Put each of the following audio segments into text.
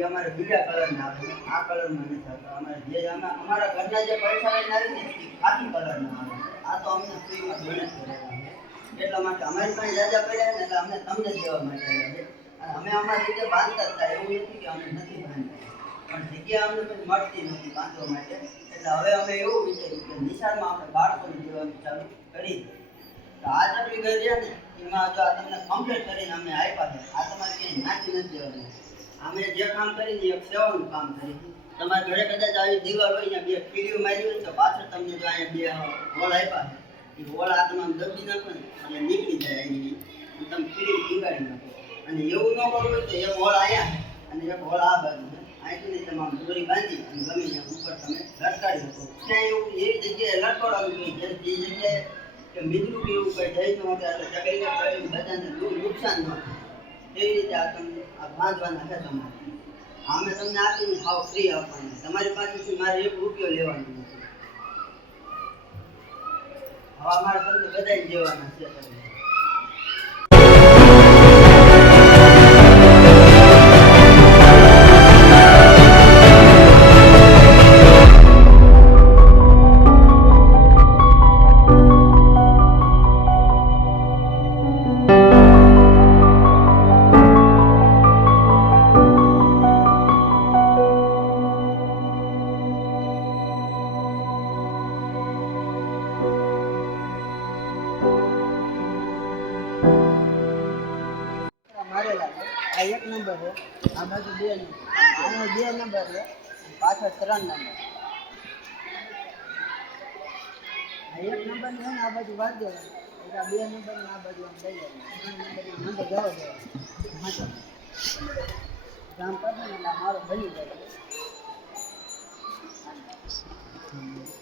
અમારે બીજા કલરના આવે. છે આ કલરમાં નથી અમારે જે અમે- અમારા જે પૈસા લઈને આવી આવે. આ તો અમને એટલા માટે અમારી પાસે જાજા પડ્યા ને એટલે અમે તમને અમે અમારી રીતે બાંધતા થાય એવું કે અમે નથી બાંધતા. પણ જગ્યા અમને કોઈ મળતી નથી બાંધવા માટે. એટલે હવે અમે એવું વિચાર્યું કે નિશાળમાં આપણે બાળકોને ચાલુ કરી આ જેટલી ઘર રહ્યા ને. એમાં જો તમને કમ્પ્લીટ કરીને અમે આપ્યા છે. આ તમારે ક્યાંય નાખી નથી દેવાનું. અમે જે કામ કરી ને એક સેવાનું કામ કરી તમારા ઘરે કદાચ આવી દીવાલ હોય ને બે કીડીઓ મારી હોય તો પાછળ તમને જો અહીંયા બે હોલ આપ્યા છે. એ હોલ આ તમે દબી નાખો ને એટલે નીકળી જાય એની તમે કીડી ટીંગાડી નાખો. અને એવું ન કરવું હોય તો એક હોલ આયા અને એક હોલ આ બાજુ અહીંથી તમામ દોરી બાંધી અને ગમે ત્યાં ઉપર તમે લટકાવી શકો. ક્યાંય એવું એવી જગ્યાએ લટકાડવાનું જોઈએ જે જગ્યાએ કે મિત્રો કે એવું કઈ થઈ ન હોય એટલે બધાને નુકસાન ન થાય. એવી રીતે આ તમને બાંધવાના છે તમારે? અમે તમને આપીને હાવ ફ્રી આપવાના. તમારી પાસેથી મારે એક રૂપિયો લેવાનો નથી. હવે અમારે તમને બધાય દેવાના છે તમને. એક નંબર છે આ બાજુ બે નંબર આનો બે નંબર છે પાછળ ત્રણ નંબર આ એક નંબર છે ને આ બાજુ વાળ દેવાનું એટલે આ બે નંબર ને આ બાજુ આમ લઈ લેવાનું ત્રણ નંબર એ નંબર જવા દેવાનો કામ કરશે ને એટલે આ મારો બની જાય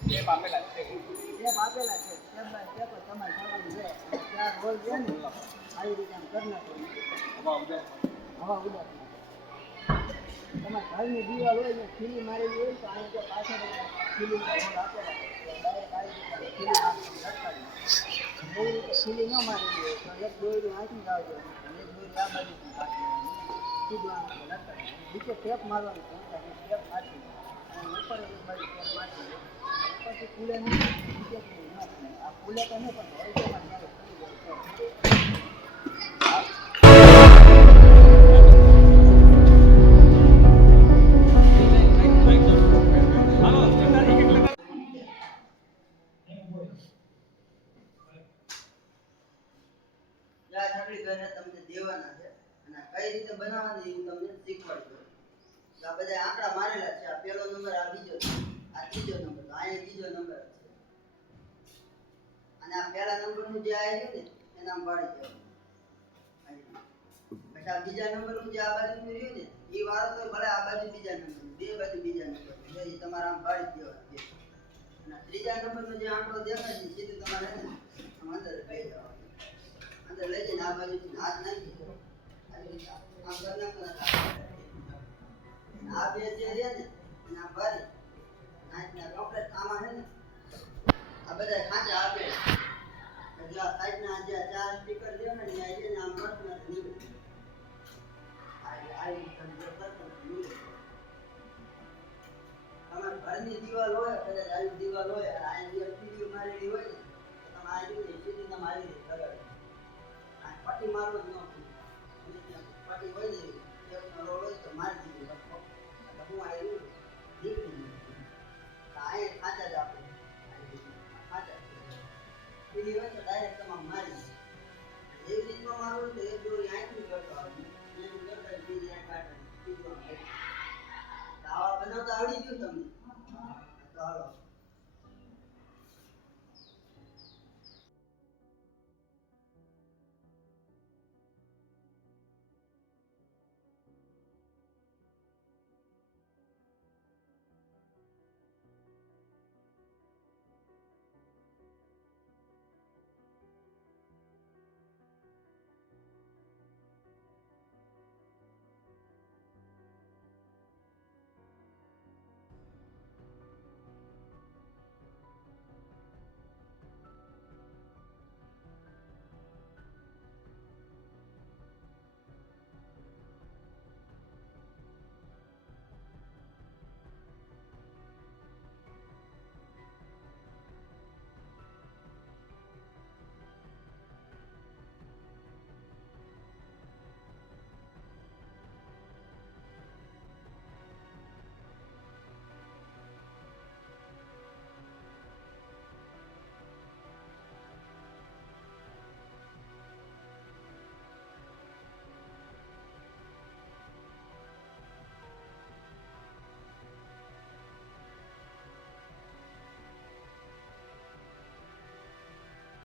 બે પામેલા છે સ્ટેપ આપેલા છે સ્ટેપ બાય સ્ટેપ જ તમારે કરવાનું છે ચાર રોલ છે ને આવી રીતે આમ કરી નાખો હવા ઉડે તમારા ઘરની દિવાલ હોય ને ખીલી મારેલી હોય તો અહીંયા જો પાછળ ખીલી ખીલી ન મારેલી હોય તો એક દોરી નાખીને ગાવ દેવાની એક દોરી આ કાઢી સીધું આમ નીચે ટેપ મારવાનું અને ટેપ મારી અને ઉપર એક બાજુ ટેપ મારી ઉપરથી ફૂલે નહીં નીચે આ ફૂલે તો નહીં, પણ હોય તો આ દેવાના છે છું છે. પહેલો નંબર, આ છે. જે દેવાનું આ બાજુનું રહ્યું ને, એ વાળો તો આ બાજુ બીજા નંબર બે બાજુ બીજા નંબર એ તમારે આમ પાડી દેવાનું છે. અને ત્રીજા નંબરનો જે આંકડો દેખાય છે તમારે છે અંદર કહી જવાનું આ દો. બધા ખાંચા આપે. ચાર સ્પીકર છે ને એ આઈને આમ મસ્ત મસ્ત નીકળે. આ- આ તમે જો કરશો ને ઘરની દિવાલ હોય